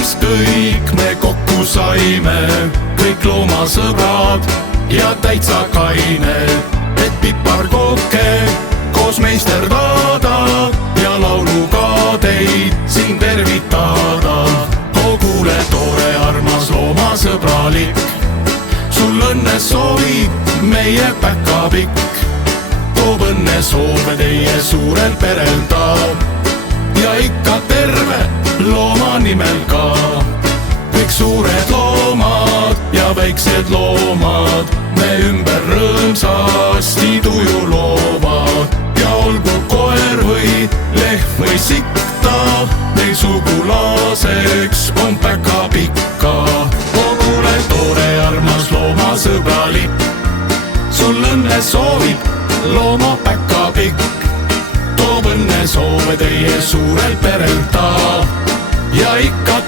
siis kõik me kokku saime, kõik loomasõbrad ja täitsa kained, et piparkooke koos meisterdada ja lauluga teid siin tervitada. Oo kuule, tore, armas loomasõbralik, sul õnne soovib meie päkapikk, toob õnne soove teie suurel perel ta ja ikka terve looma nimel ka. Kõik suured loomad ja väiksed loomad me ümber rõõmsasti tuju loovad ja olgu koer või lehm või sikta, meil sugulaseks on päkapikka. Oo kuule, tore, armas loomasõbralik, sul õnne soovib looma päkapikk, toob õnne soove teie suurel perel ta ja ikka